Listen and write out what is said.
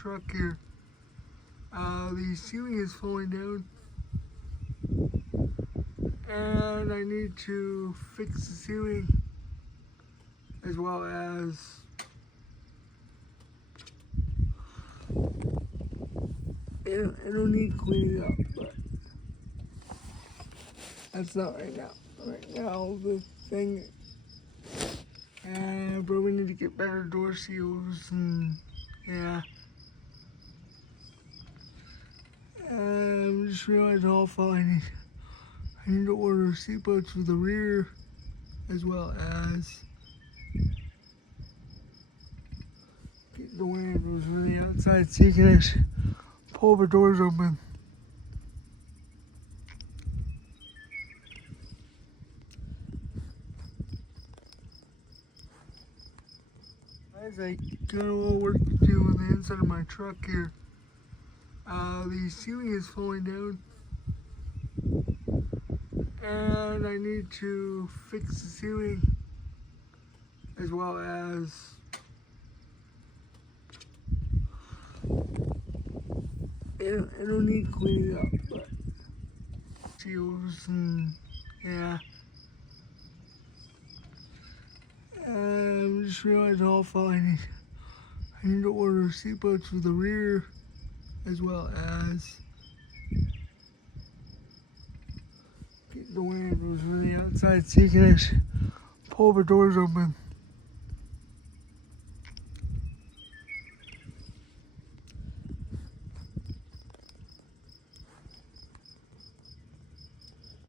truck here. The ceiling is falling down, and I need to fix the ceiling as well as it'll need cleaning up, but that's not right now. Right now, the thing, but we need to get better door seals, and yeah. Just realized also I need to order seatbelts for the rear as well as get the windows for the outside so you can actually pull the doors open. Guys, I got a little work to do on the inside of my truck here. The ceiling is falling down, and I need to fix the ceiling as well as it'll need cleaning up, but seals, and yeah. Just realized also I need to order seatbelts for the rear as well as get the windows for the outside so you can actually pull the doors open.